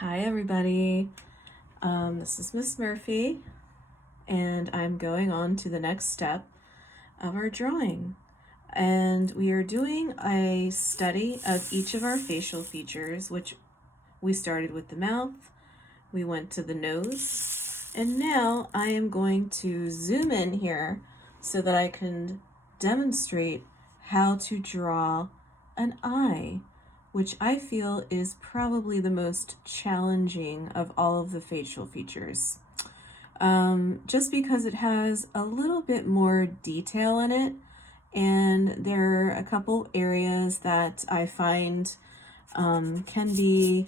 Hi everybody, this is Miss Murphy, and I'm going on to the next step of our drawing. And we are doing a study of each of our facial features, which we started with the mouth, we went to the nose, and now I am going to zoom in here so that I can demonstrate how to draw an eye, which I feel is probably the most challenging of all of the facial features. Just because it has a little bit more detail in it, and there are a couple areas that I find can be,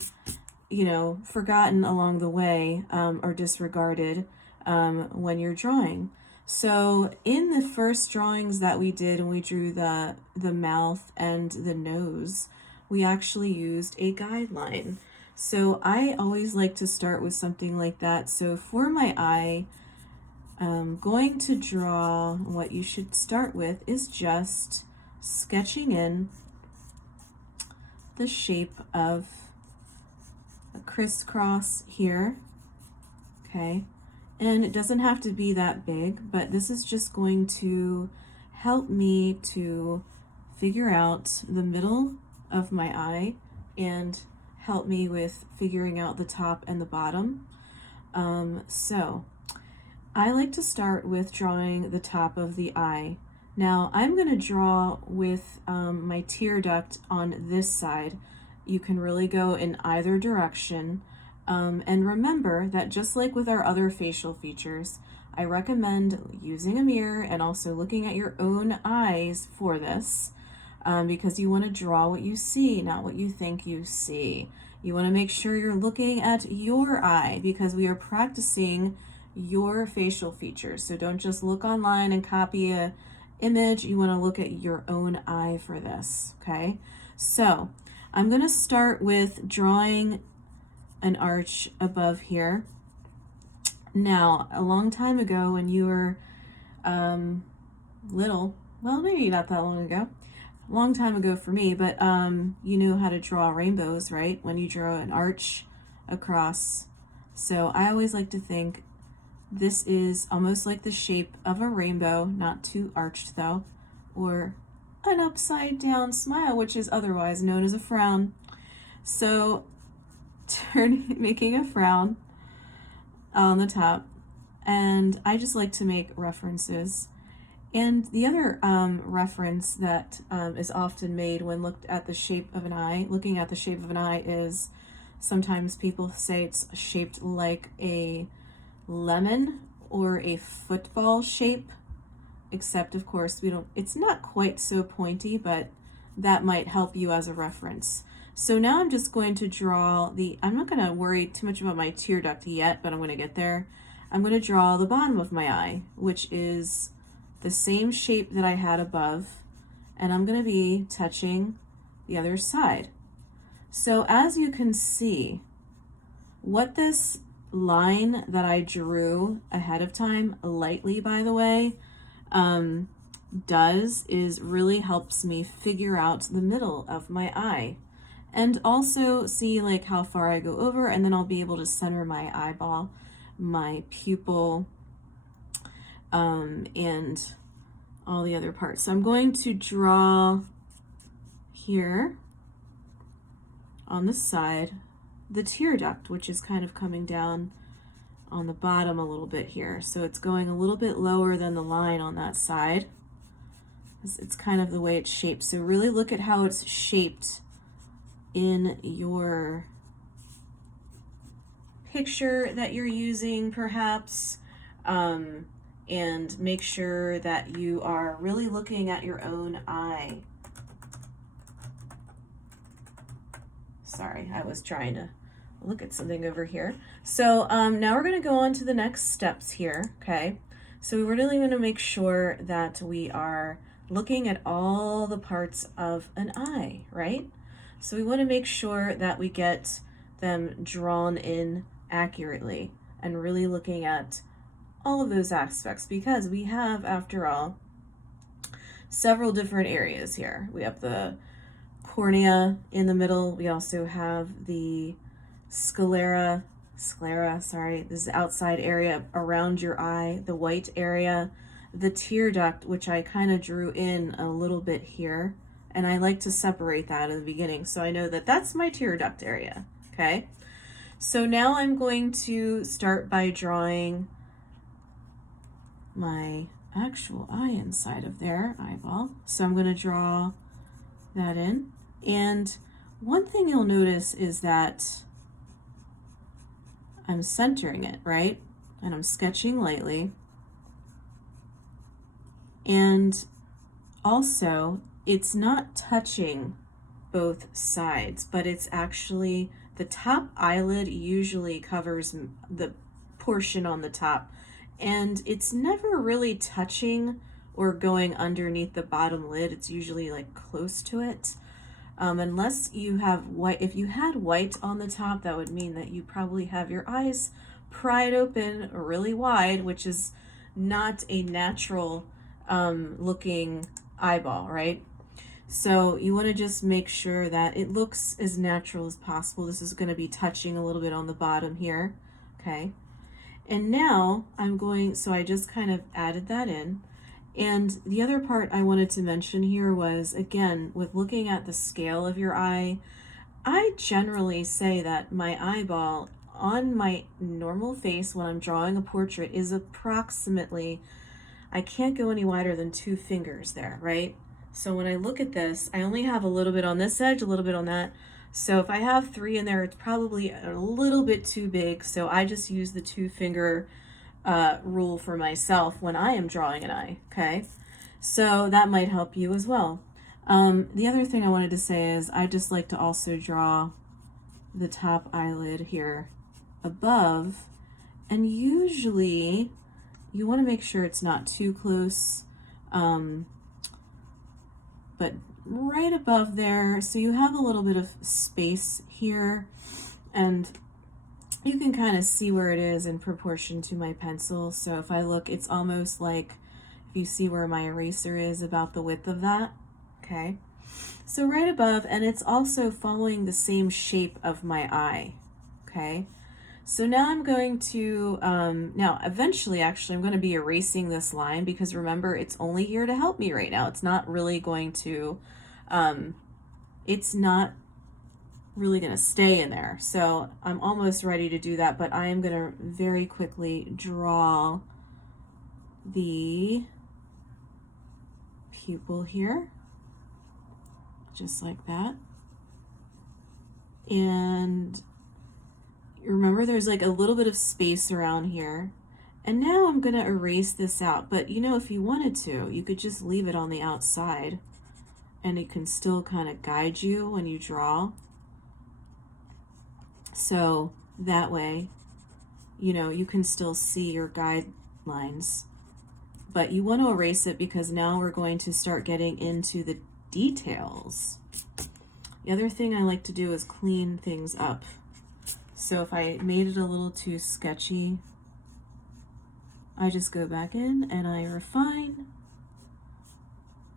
forgotten along the way or disregarded when you're drawing. So in the first drawings that we did, and we drew the mouth and the nose, we actually used a guideline. So I always like to start with something like that. So for my eye, I'm going to draw, what you should start with is just sketching in the shape of a crisscross here, okay? And it doesn't have to be that big, but this is just going to help me to figure out the middle of my eye and help me with figuring out the top and the bottom. So I like to start with drawing the top of the eye. Now I'm going to draw with my tear duct on this side. You can really go in either direction. And remember that just like with our other facial features, I recommend using a mirror and also looking at your own eyes for this, because you want to draw what you see, not what you think you see. You want to make sure you're looking at your eye because we are practicing your facial features. So don't just look online and copy a image. You want to look at your own eye for this, okay? So I'm going to start with drawing an arch above here. Now, a long time ago when you were little, well, maybe not that long ago, a long time ago for me, but you knew how to draw rainbows, right? When you draw an arch across. So I always like to think this is almost like the shape of a rainbow, not too arched though, or an upside down smile, which is otherwise known as a frown. So making a frown on the top, and I just like to make references. And the other reference that is often made when looked at the shape of an eye, looking at the shape of an eye, is sometimes people say it's shaped like a lemon or a football shape, except of course it's not quite so pointy, but that might help you as a reference. So now I'm just going to draw I'm not going to worry too much about my tear duct yet, but I'm going to get there. I'm going to draw the bottom of my eye, which is the same shape that I had above, and I'm going to be touching the other side. So as you can see, what this line that I drew ahead of time, lightly by the way, does is really helps me figure out the middle of my eye and also see like how far I go over, and then I'll be able to center my eyeball, my pupil, and all the other parts. So I'm going to draw here on the side the tear duct, which is kind of coming down on the bottom a little bit here. So it's going a little bit lower than the line on that side. It's kind of the way it's shaped. So really look at how it's shaped in your picture that you're using perhaps, and make sure that you are really looking at your own eye. Sorry, I was trying to look at something over here. So now we're going to go on to the next steps here, okay? So we're really going to make sure that we are looking at all the parts of an eye, right? So we want to make sure that we get them drawn in accurately and really looking at all of those aspects, because we have, after all, several different areas here. We have the cornea in the middle. We also have the sclera, this is outside area around your eye, the white area, the tear duct, which I kind of drew in a little bit here. And I like to separate that in the beginning, so I know that that's my tear duct area, okay? So now I'm going to start by drawing my actual eye inside of their eyeball. So I'm going to draw that in. And one thing you'll notice is that I'm centering it, right? And I'm sketching lightly. And also, it's not touching both sides, but it's actually the top eyelid usually covers the portion on the top, and it's never really touching or going underneath the bottom lid. It's usually like close to it. Unless you have white. If you had white on the top, that would mean that you probably have your eyes pried open really wide, which is not a natural looking eyeball, right? So you want to just make sure that it looks as natural as possible. This is going to be touching a little bit on the bottom here, okay? And now so I just kind of added that in. And the other part I wanted to mention here was, again, with looking at the scale of your eye, I generally say that my eyeball on my normal face when I'm drawing a portrait is approximately, I can't go any wider than 2 fingers there, right? So when I look at this, I only have a little bit on this edge, a little bit on that. So if I have 3 in there, it's probably a little bit too big. So I just use the 2-finger rule for myself when I am drawing an eye, okay? So that might help you as well. The other thing I wanted to say is I just like to also draw the top eyelid here above, and usually you want to make sure it's not too close, but right above there, so you have a little bit of space here, and you can kind of see where it is in proportion to my pencil. So if I look, it's almost like, if you see where my eraser is, about the width of that, okay? So right above, and it's also following the same shape of my eye, okay? So now I'm going to, now eventually actually I'm going to be erasing this line, because remember, it's only here to help me right now. It's not really going to, it's not really going to stay in there. So I'm almost ready to do that, but I am going to very quickly draw the pupil here, just like that. And remember, there's like a little bit of space around here. And now I'm going to erase this out. But you know, if you wanted to, you could just leave it on the outside, and it can still kind of guide you when you draw. So that way, you know, you can still see your guidelines. But you want to erase it because now we're going to start getting into the details. The other thing I like to do is clean things up. So if I made it a little too sketchy, I just go back in and I refine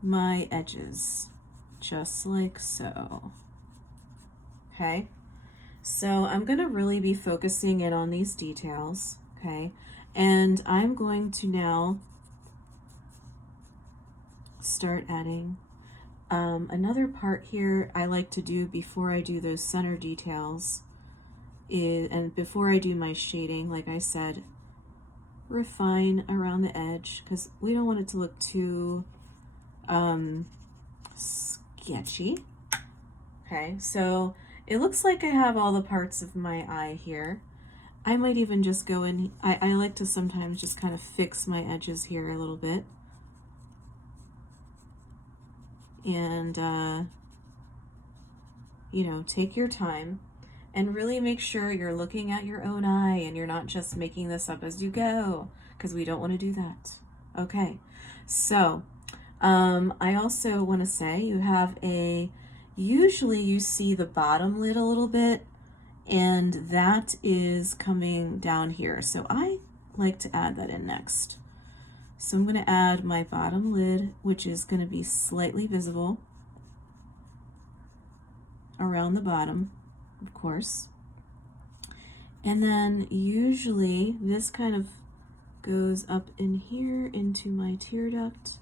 my edges, just like so. Okay, so I'm going to really be focusing in on these details, okay? And I'm going to now start adding another part here I like to do before I do those center details and before I do my shading, like I said, refine around the edge, because we don't want it to look too sketchy. Okay, so it looks like I have all the parts of my eye here. I might even just go in, I like to sometimes just kind of fix my edges here a little bit. And, you know, take your time and really make sure you're looking at your own eye and you're not just making this up as you go, because we don't want to do that. Okay, so I also want to say you have usually you see the bottom lid a little bit, and that is coming down here. So I like to add that in next. So I'm going to add my bottom lid, which is going to be slightly visible around the bottom, of course. And then usually this kind of goes up in here into my tear duct.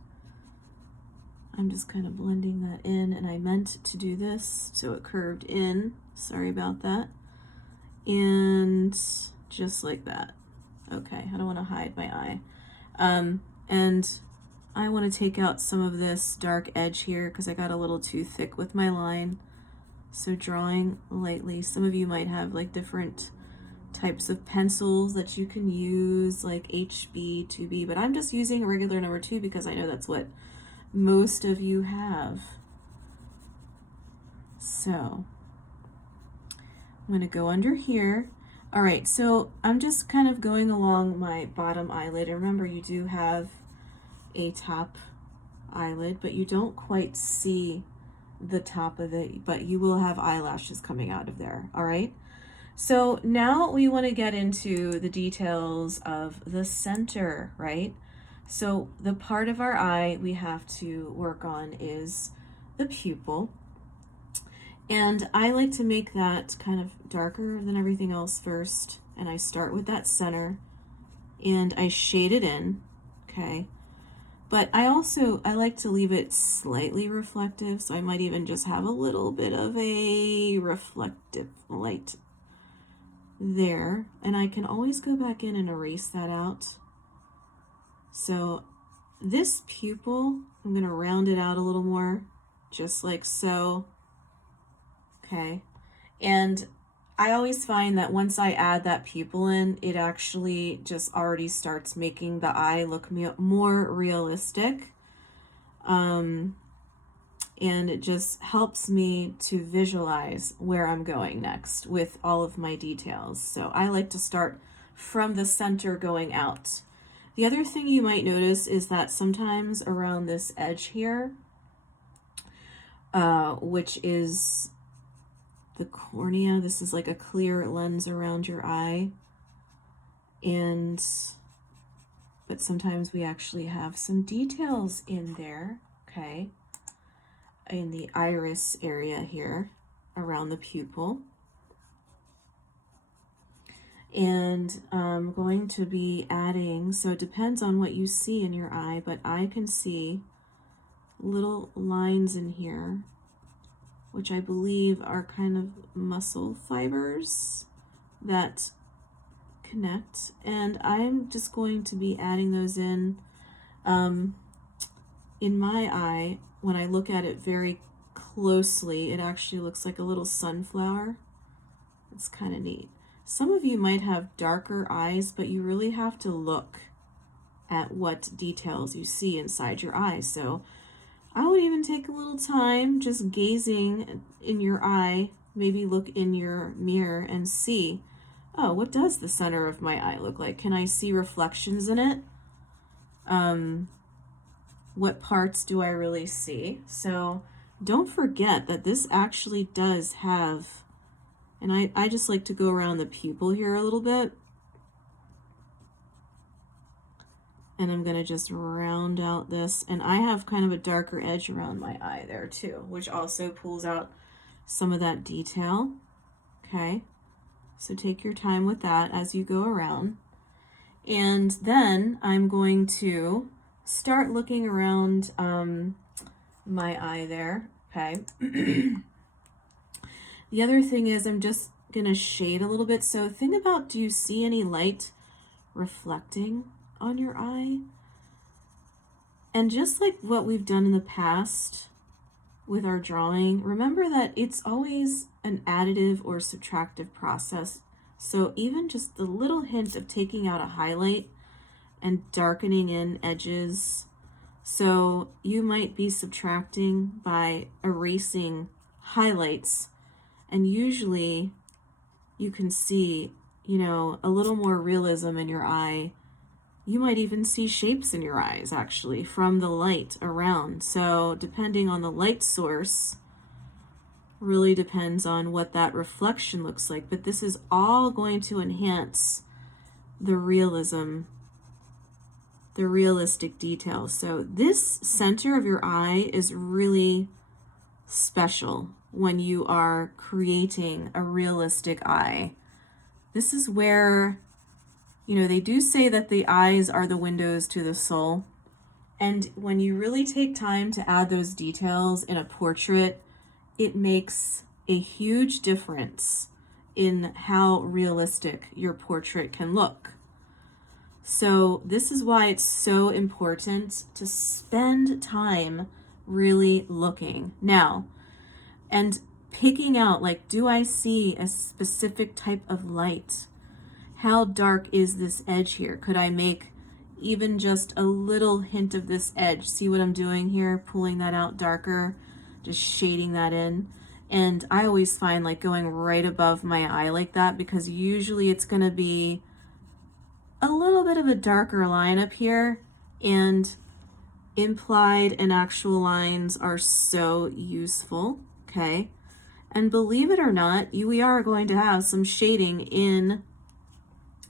I'm just kind of blending that in, and I meant to do this so it curved in. Sorry about that. And just like that. Okay, I don't want to hide my eye. And I want to take out some of this dark edge here because I got a little too thick with my line. So drawing lightly. Some of you might have like different types of pencils that you can use, like HB, 2B, but I'm just using a regular number 2 because I know that's what most of you have. So I'm going to go under here. All right, so I'm just kind of going along my bottom eyelid. And remember, you do have a top eyelid, but you don't quite see the top of it, but you will have eyelashes coming out of there. All right. So now we want to get into the details of the center, right? So the part of our eye we have to work on is the pupil. And I like to make that kind of darker than everything else first. And I start with that center and I shade it in, okay? But I like to leave it slightly reflective. So I might even just have a little bit of a reflective light there, and I can always go back in and erase that out. So this pupil, I'm going to round it out a little more, just like so. Okay, and I always find that once I add that pupil in, it actually just already starts making the eye look more realistic. And it just helps me to visualize where I'm going next with all of my details. So I like to start from the center going out. The other thing you might notice is that sometimes around this edge here, which is the cornea, this is like a clear lens around your eye. But sometimes we actually have some details in there, okay? In the iris area here around the pupil. And I'm going to be adding, so it depends on what you see in your eye, but I can see little lines in here, which I believe are kind of muscle fibers that connect. And I'm just going to be adding those in my eye. When I look at it very closely, it actually looks like a little sunflower. It's kind of neat. Some of you might have darker eyes, but you really have to look at what details you see inside your eye. So I would even take a little time just gazing in your eye, maybe look in your mirror and see, oh, what does the center of my eye look like? Can I see reflections in it? What parts do I really see? So don't forget that this actually does have, and I just like to go around the pupil here a little bit. And I'm going to just round out this. And I have kind of a darker edge around my eye there too, which also pulls out some of that detail. Okay, so take your time with that as you go around. And then I'm going to start looking around my eye there, okay? The other thing is I'm just going to shade a little bit. So think about, do you see any light reflecting on your eye? And just like what we've done in the past with our drawing, remember that it's always an additive or subtractive process. So even just the little hint of taking out a highlight and darkening in edges. So you might be subtracting by erasing highlights, and usually you can see, a little more realism in your eye. You might even see shapes in your eyes actually from the light around. So depending on the light source, really depends on what that reflection looks like. But this is all going to enhance the realism, the realistic details. So this center of your eye is really special when you are creating a realistic eye. this is where, you know, they do say that the eyes are the windows to the soul. And when you really take time to add those details in a portrait, it makes a huge difference in how realistic your portrait can look. So this is why it's so important to spend time really looking now and picking out, like, do I see a specific type of light? How dark is this edge here? Could I make even just a little hint of this edge? See what I'm doing here? Pulling that out darker, just shading that in. And I always find like going right above my eye like that, because usually it's going to be a little bit of a darker line up here, and implied and actual lines are so useful, okay? And believe it or not, we are going to have some shading in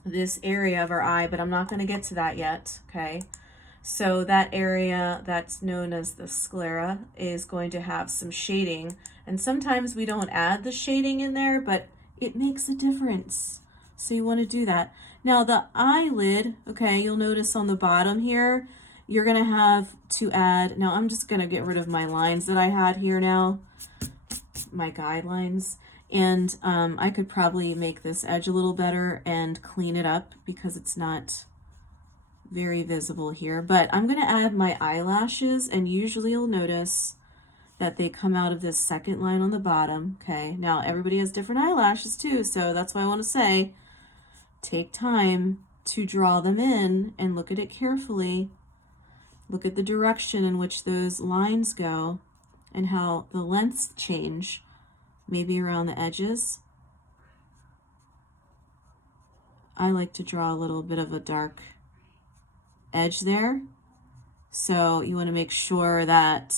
this area of our eye, but I'm not going to get to that yet, okay? So that area that's known as the sclera is going to have some shading, and sometimes we don't add the shading in there, but it makes a difference. So you want to do that. Now the eyelid, okay, you'll notice on the bottom here, you're going to have to add, now I'm just going to get rid of my lines that I had here now, my guidelines. And I could probably make this edge a little better and clean it up because it's not very visible here. But I'm going to add my eyelashes, and usually you'll notice that they come out of this second line on the bottom. Okay, now everybody has different eyelashes too, so that's why I want to say take time to draw them in and look at it carefully. Look at the direction in which those lines go and how the lengths change, maybe around the edges. I like to draw a little bit of a dark edge there. So you want to make sure that,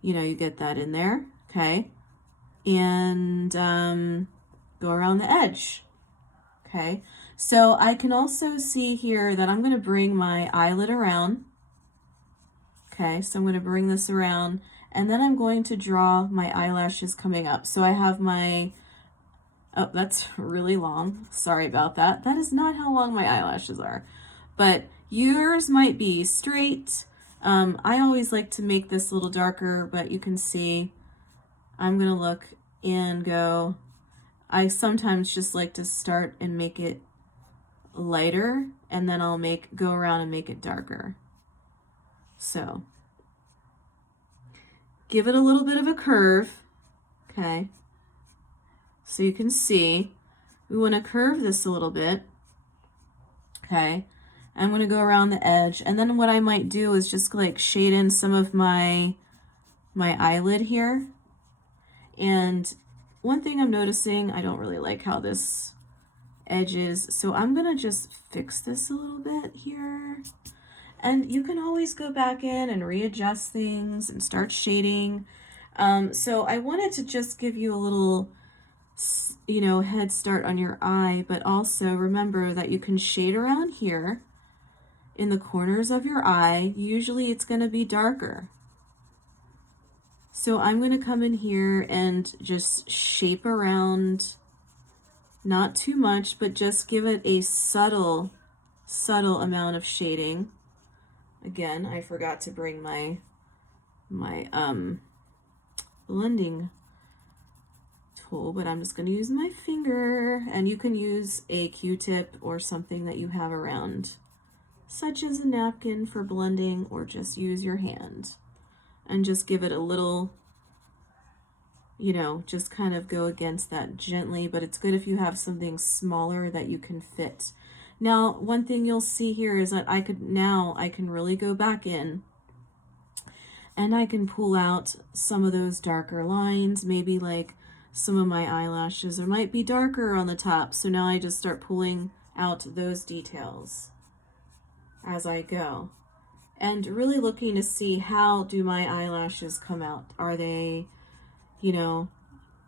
you know, you get that in there, okay? And go around the edge, okay? So I can also see here that I'm going to bring my eyelid around. Okay, so I'm going to bring this around, and then I'm going to draw my eyelashes coming up. So I have my, oh, that's really long. Sorry about that. That is not how long my eyelashes are, but yours might be straight. I always like to make this a little darker, but you can see I'm going to look and go. I sometimes just like to start and make it lighter, and then I'll go around and make it darker. So give it a little bit of a curve, okay? So you can see we want to curve this a little bit, okay? I'm going to go around the edge, and then what I might do is just like shade in some of my eyelid here. And one thing I'm noticing, I don't really like how this edge is, so I'm going to just fix this a little bit here. And you can always go back in and readjust things and start shading. So I wanted to just give you a little, you know, head start on your eye, but also remember that you can shade around here in the corners of your eye. Usually it's going to be darker. So I'm going to come in here and just shape around, not too much, but just give it a subtle amount of shading. Again, I forgot to bring my blending tool, but I'm just going to use my finger, and you can use a Q-tip or something that you have around, such as a napkin for blending, or just use your hand and just give it a little, you know, just kind of go against that gently, but it's good if you have something smaller that you can fit. Now, one thing you'll see here is that I can really go back in and I can pull out some of those darker lines, maybe like some of my eyelashes, or might be darker on the top. So now I just start pulling out those details as I go. And really looking to see, how do my eyelashes come out? Are they, you know,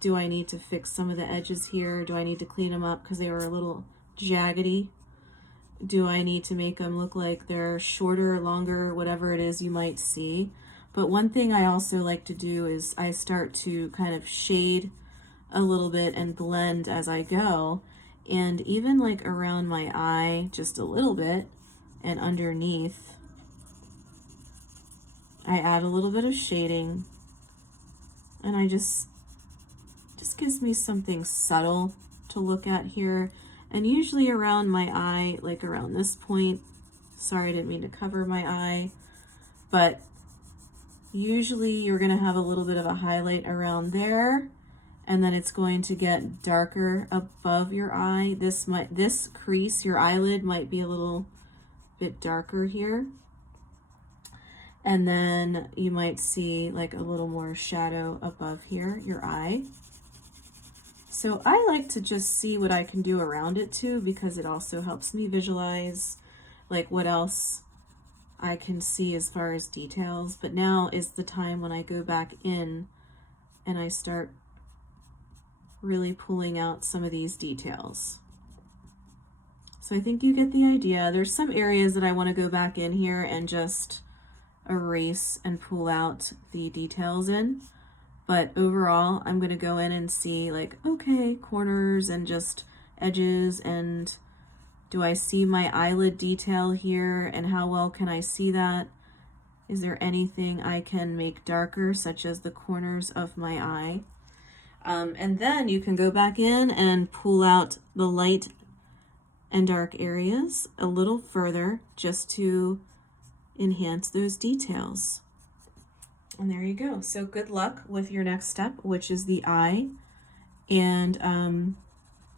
do I need to fix some of the edges here? Do I need to clean them up because they were a little jaggedy? Do I need to make them look like they're shorter, longer, whatever it is you might see? But one thing I also like to do is I start to kind of shade a little bit and blend as I go. And even like around my eye, just a little bit, and underneath, I add a little bit of shading, and I just gives me something subtle to look at here. And usually around my eye, like around this point, sorry, I didn't mean to cover my eye, but usually you're going to have a little bit of a highlight around there, and then it's going to get darker above your eye. This crease, your eyelid, might be a little bit darker here. And then you might see like a little more shadow above here, your eye. So I like to just see what I can do around it too, because it also helps me visualize like what else I can see as far as details. But now is the time when I go back in and I start really pulling out some of these details. So I think you get the idea. There's some areas that I want to go back in here and just erase and pull out the details in. But overall, I'm going to go in and see like, okay, corners and just edges, and do I see my eyelid detail here, and how well can I see that? Is there anything I can make darker, such as the corners of my eye? And then you can go back in and pull out the light and dark areas a little further just to enhance those details. And there you go. So good luck with your next step, which is the eye. And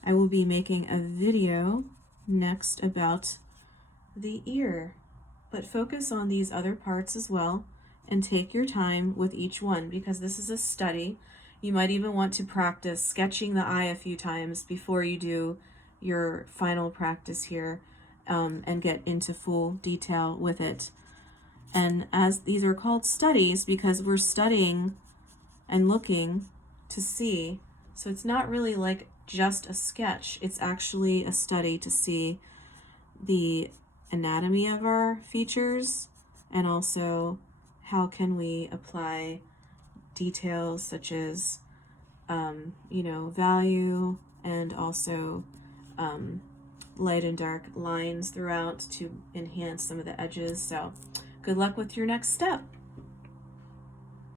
I will be making a video next about the ear. But focus on these other parts as well, and take your time with each one, because this is a study. You might even want to practice sketching the eye a few times before you do your final practice here, and get into full detail with it. And as these are called studies, because we're studying and looking to see, so it's not really like just a sketch, it's actually a study to see the anatomy of our features, and also how can we apply details such as value, and also light and dark lines throughout to enhance some of the edges. So good luck with your next step.